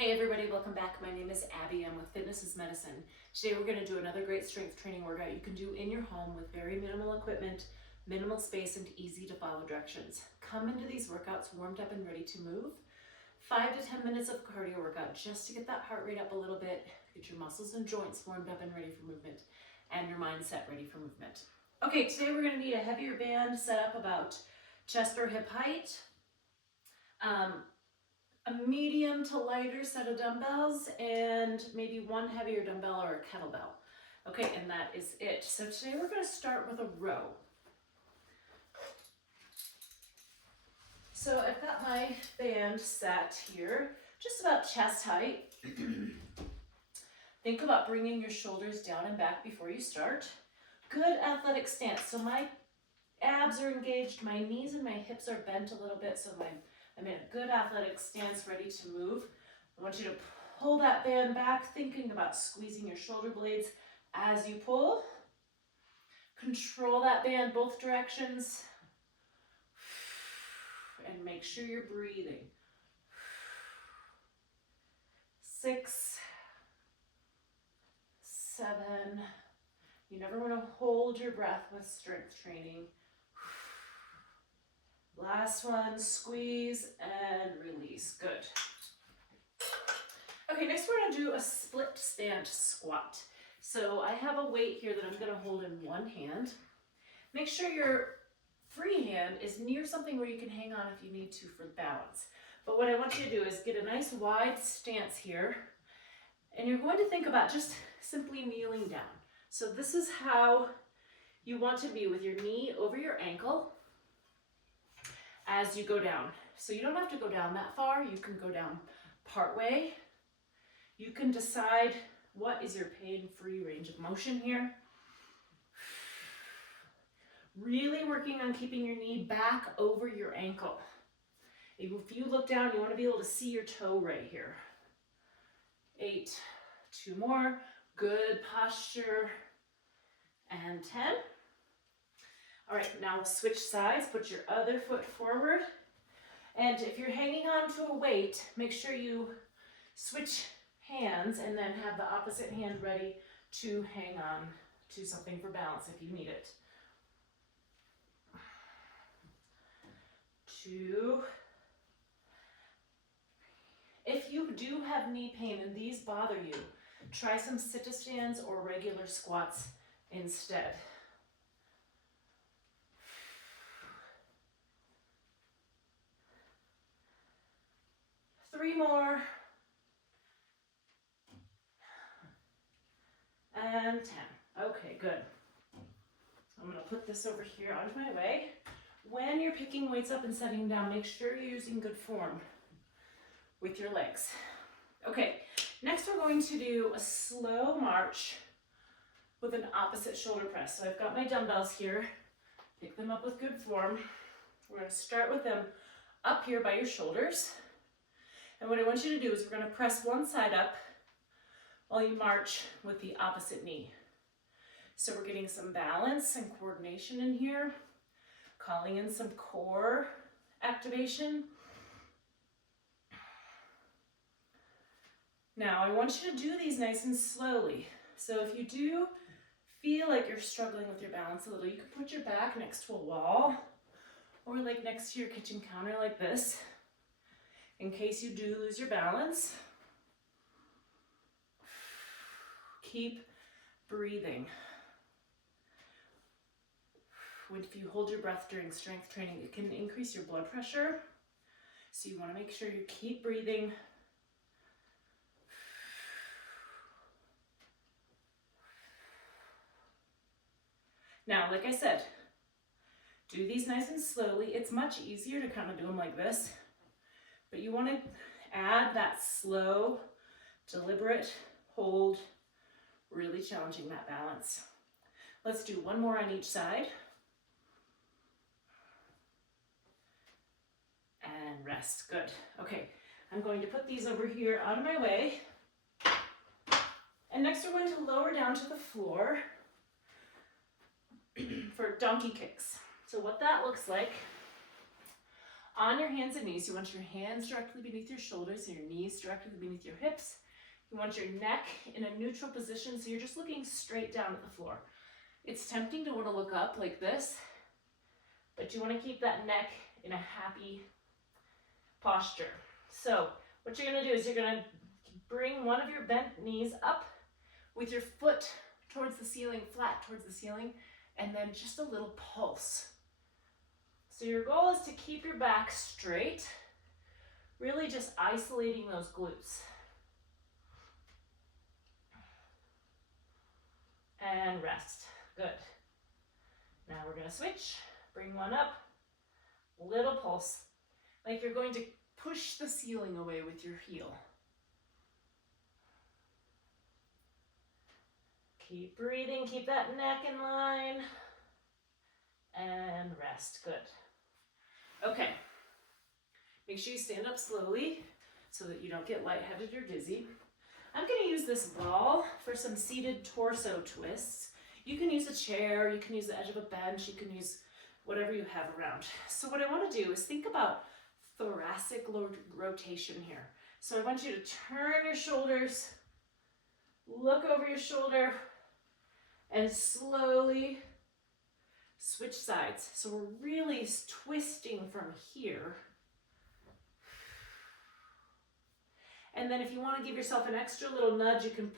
Hey everybody, welcome back. My name is Abby. I'm with Fitness is Medicine. Today we're going to do another great strength training workout you can do in your home with very minimal equipment, minimal space, and easy to follow directions. Come into these workouts warmed up and ready to move. 5 to 10 minutes of cardio workout just to get that heart rate up a little bit, get your muscles and joints warmed up and ready for movement, and your mindset ready for movement. Okay, today we're going to need a heavier band set up about chest or hip height. A medium to lighter set of dumbbells and maybe one heavier dumbbell or a kettlebell. Okay, and that is it. So today we're going to start with a row. So I've got my band set here, just about chest height. Think about bringing your shoulders down and back before you start. Good athletic stance. So my abs are engaged, my knees and my hips are bent a little bit, so I'm in a good athletic stance, ready to move. I want you to pull that band back, thinking about squeezing your shoulder blades as you pull. Control that band both directions. And make sure you're breathing. 6, 7. You never want to hold your breath with strength training. Last one, squeeze and release. Good. Okay, next we're going to do a split stand squat. So I have a weight here that I'm going to hold in one hand. Make sure your free hand is near something where you can hang on if you need to for balance. But what I want you to do is get a nice wide stance here, and you're going to think about just simply kneeling down. So this is how you want to be, with your knee over your ankle as you go down. So you don't have to go down that far. You can go down part way. You can decide what is your pain-free range of motion here. Really working on keeping your knee back over your ankle. If you look down, you want to be able to see your toe right here. 8, 2 more, good posture, and 10. All right, now we'll switch sides, put your other foot forward. And if you're hanging on to a weight, make sure you switch hands and then have the opposite hand ready to hang on to something for balance if you need it. 2. If you do have knee pain and these bother you, try some sit-to-stands or regular squats instead. 3 more, and 10. Okay, good. I'm going to put this over here out of my way. When you're picking weights up and setting down, make sure you're using good form with your legs. Okay, next we're going to do a slow march with an opposite shoulder press. So I've got my dumbbells here. Pick them up with good form. We're going to start with them up here by your shoulders. And what I want you to do is we're going to press one side up while you march with the opposite knee. So we're getting some balance and coordination in here, calling in some core activation. Now I want you to do these nice and slowly. So if you do feel like you're struggling with your balance a little, you can put your back next to a wall or like next to your kitchen counter like this, in case you do lose your balance. Keep breathing. If you hold your breath during strength training, it can increase your blood pressure. So you want to make sure you keep breathing. Now, like I said, do these nice and slowly. It's much easier to kind of do them like this, but you want to add that slow, deliberate hold, really challenging that balance. Let's do one more on each side. And rest. Good. Okay, I'm going to put these over here out of my way. And next we're going to lower down to the floor for donkey kicks. So what that looks like, On your hands and knees, you want your hands directly beneath your shoulders and your knees directly beneath your hips. You want your neck in a neutral position, so you're just looking straight down at the floor. It's tempting to want to look up like this, but you want to keep that neck in a happy posture. So what you're going to do is you're going to bring one of your bent knees up with your foot towards the ceiling, flat towards the ceiling, and then just a little pulse. So your goal is to keep your back straight, really just isolating those glutes. And rest. Good. Now we're going to switch. Bring one up. Little pulse. Like you're going to push the ceiling away with your heel. Keep breathing. Keep that neck in line. And rest. Good. Okay. Make sure you stand up slowly so that you don't get lightheaded or dizzy. I'm going to use this ball for some seated torso twists. You can use a chair, you can use the edge of a bench, you can use whatever you have around. So what I want to do is think about thoracic rotation here. So I want you to turn your shoulders, look over your shoulder, and slowly switch sides. So we're really twisting from here. And then if you want to give yourself an extra little nudge, you can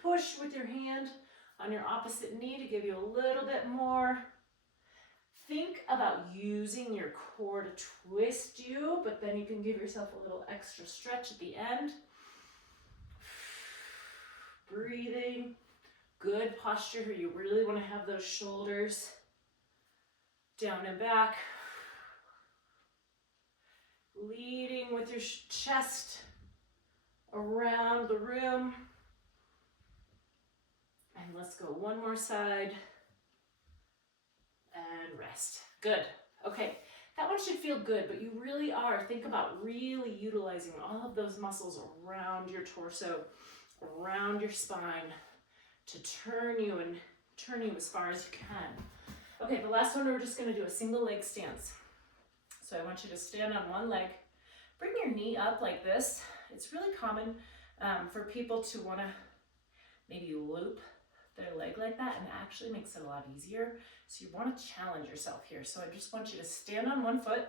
push with your hand on your opposite knee to give you a little bit more. Think about using your core to twist you, but then you can give yourself a little extra stretch at the end. Breathing. Good posture here. You really want to have those shoulders down and back. Leading with your chest around the room. And let's go one more side. And rest. Good. Okay. That one should feel good, but you really are. Think about really utilizing all of those muscles around your torso, around your spine to turn you as far as you can. Okay, the last one, we're just going to do a single leg stance. So I want you to stand on one leg. Bring your knee up like this. It's really common for people to want to maybe loop their leg like that, and it actually makes it a lot easier. So you want to challenge yourself here. So I just want you to stand on one foot.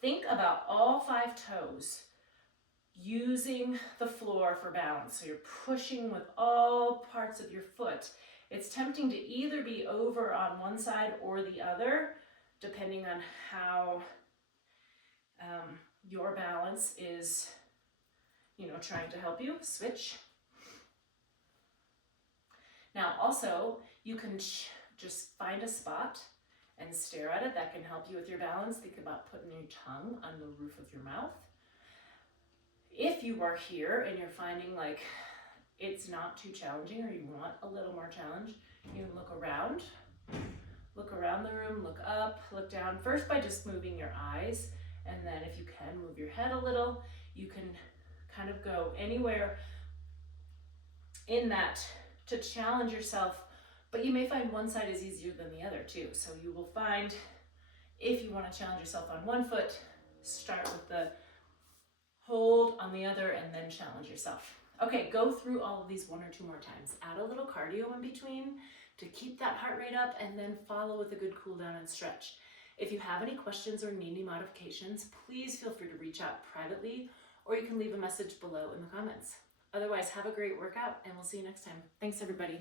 Think about all 5 toes using the floor for balance. So you're pushing with all parts of your foot. It's tempting to either be over on one side or the other, depending on how your balance is, trying to help you. Switch. Now also, you can just find a spot and stare at it. That can help you with your balance. Think about putting your tongue on the roof of your mouth. If you are here and you're finding like it's not too challenging or you want a little more challenge, you can look around the room, look up, look down, first by just moving your eyes, and then if you can move your head a little, you can kind of go anywhere in that to challenge yourself, but you may find one side is easier than the other too. So you will find, if you want to challenge yourself on one foot, start with the hold on the other and then challenge yourself. Okay, go through all of these 1 or 2 more times. Add a little cardio in between to keep that heart rate up, and then follow with a good cool down and stretch. If you have any questions or need any modifications, please feel free to reach out privately, or you can leave a message below in the comments. Otherwise, have a great workout, and we'll see you next time. Thanks, everybody.